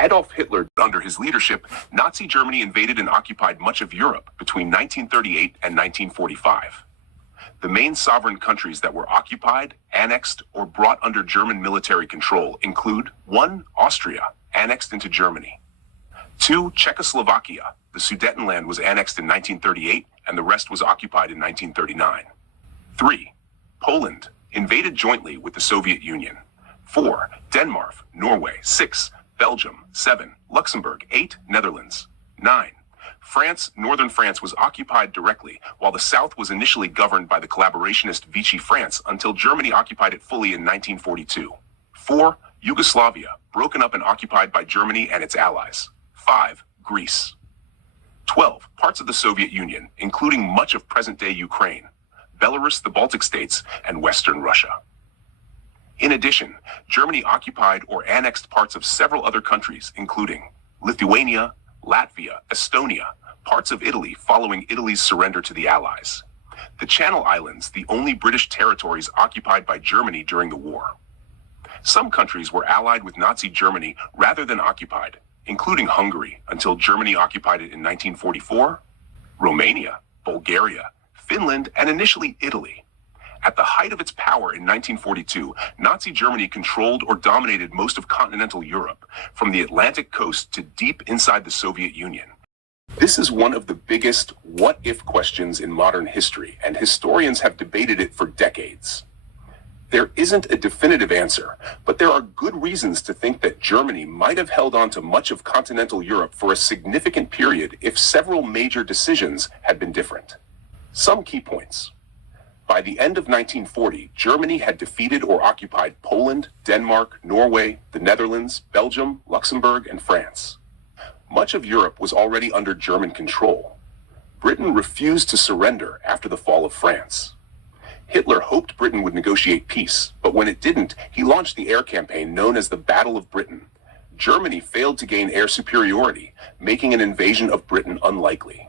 Adolf Hitler, under his leadership, Nazi Germany invaded and occupied much of Europe between 1938 and 1945. The main sovereign countries that were occupied, annexed, or brought under German military control include 1. Austria, annexed into Germany. 2. Czechoslovakia. The Sudetenland was annexed in 1938 and the rest was occupied in 1939. 3. Poland, invaded jointly with the Soviet Union. 4. Denmark, Norway. 6. Belgium. 7. Luxembourg. 8. Netherlands. 9. France. Northern France was occupied directly, while the south was initially governed by the collaborationist Vichy France until Germany occupied it fully in 1942. 4. Yugoslavia, broken up and occupied by Germany and its allies. 5. Greece. 12. Parts of the Soviet Union, including much of present-day Ukraine, Belarus, the Baltic states, and Western Russia. In addition, Germany occupied or annexed parts of several other countries, including Lithuania, Latvia, Estonia, parts of Italy following Italy's surrender to the Allies. The Channel Islands, the only British territories occupied by Germany during the war. Some countries were allied with Nazi Germany rather than occupied, including Hungary until Germany occupied it in 1944, Romania, Bulgaria, Finland, and initially Italy. At the height of its power in 1942, Nazi Germany controlled or dominated most of continental Europe, from the Atlantic coast to deep inside the Soviet Union. This is one of the biggest what-if questions in modern history, and historians have debated it for decades. There isn't a definitive answer, but there are good reasons to think that Germany might have held on to much of continental Europe for a significant period if several major decisions had been different. Some key points. By the end of 1940, Germany had defeated or occupied Poland, Denmark, Norway, the Netherlands, Belgium, Luxembourg, and France. Much of Europe was already under German control. Britain refused to surrender after the fall of France. Hitler hoped Britain would negotiate peace, but when it didn't, he launched the air campaign known as the Battle of Britain. Germany failed to gain air superiority, making an invasion of Britain unlikely.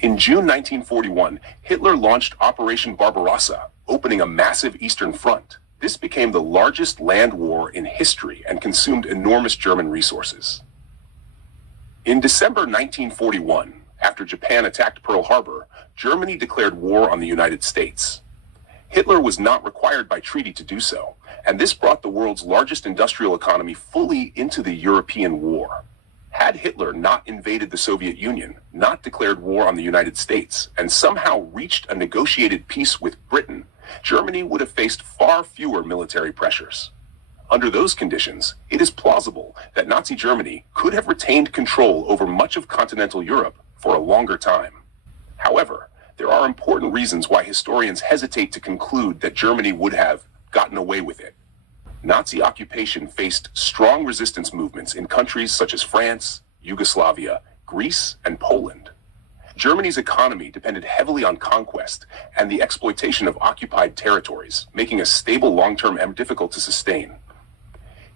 In June 1941, Hitler launched Operation Barbarossa, opening a massive Eastern Front. This became the largest land war in history and consumed enormous German resources. In December 1941, after Japan attacked Pearl Harbor, Germany declared war on the United States. Hitler was not required by treaty to do so, and this brought the world's largest industrial economy fully into the European war. Had Hitler not invaded the Soviet Union, not declared war on the United States, and somehow reached a negotiated peace with Britain, Germany would have faced far fewer military pressures. Under those conditions, it is plausible that Nazi Germany could have retained control over much of continental Europe for a longer time. However, there are important reasons why historians hesitate to conclude that Germany would have gotten away with it. Nazi occupation faced strong resistance movements in countries such as France, Yugoslavia, Greece, and Poland. Germany's economy depended heavily on conquest and the exploitation of occupied territories, making a stable long-term end difficult to sustain.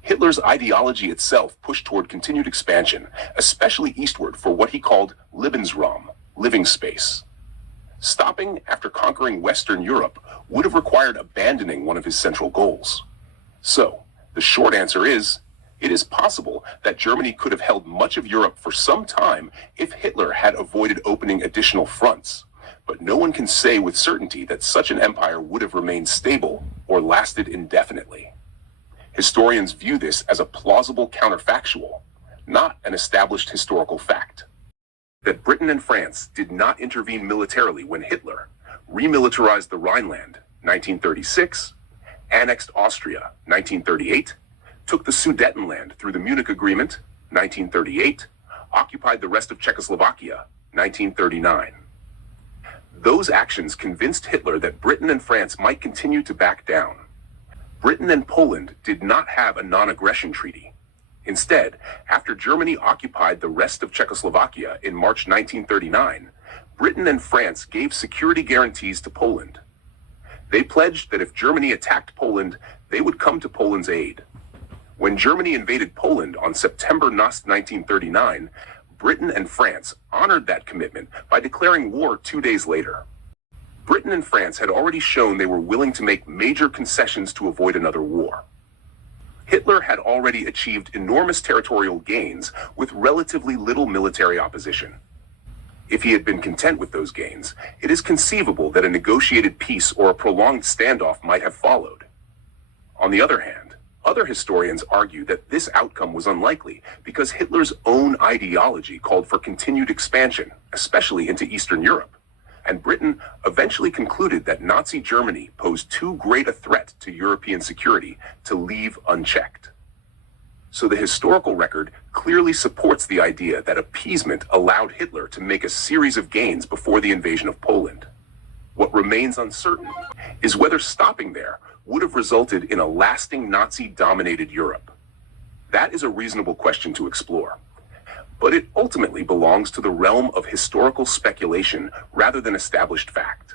Hitler's ideology itself pushed toward continued expansion, especially eastward for what he called Lebensraum, living space. Stopping after conquering Western Europe would have required abandoning one of his central goals. So, the short answer is, it is possible that Germany could have held much of Europe for some time if Hitler had avoided opening additional fronts. But no one can say with certainty that such an empire would have remained stable or lasted indefinitely. Historians view this as a plausible counterfactual, not an established historical fact. That Britain and France did not intervene militarily when Hitler remilitarized the Rhineland, 1936, annexed Austria, 1938, took the Sudetenland through the Munich Agreement, 1938, occupied the rest of Czechoslovakia, 1939. Those actions convinced Hitler that Britain and France might continue to back down. Britain and Poland did not have a non-aggression treaty. Instead, after Germany occupied the rest of Czechoslovakia in March 1939, Britain and France gave security guarantees to Poland. They pledged that if Germany attacked Poland, they would come to Poland's aid. When Germany invaded Poland on September 9, 1939, Britain and France honored that commitment by declaring war 2 days later. Britain and France had already shown they were willing to make major concessions to avoid another war. Hitler had already achieved enormous territorial gains with relatively little military opposition. If he had been content with those gains, it is conceivable that a negotiated peace or a prolonged standoff might have followed. On the other hand, other historians argue that this outcome was unlikely because Hitler's own ideology called for continued expansion, especially into Eastern Europe, and Britain eventually concluded that Nazi Germany posed too great a threat to European security to leave unchecked. So the historical record clearly supports the idea that appeasement allowed Hitler to make a series of gains before the invasion of Poland. What remains uncertain is whether stopping there would have resulted in a lasting Nazi-dominated Europe. That is a reasonable question to explore, but it ultimately belongs to the realm of historical speculation rather than established fact.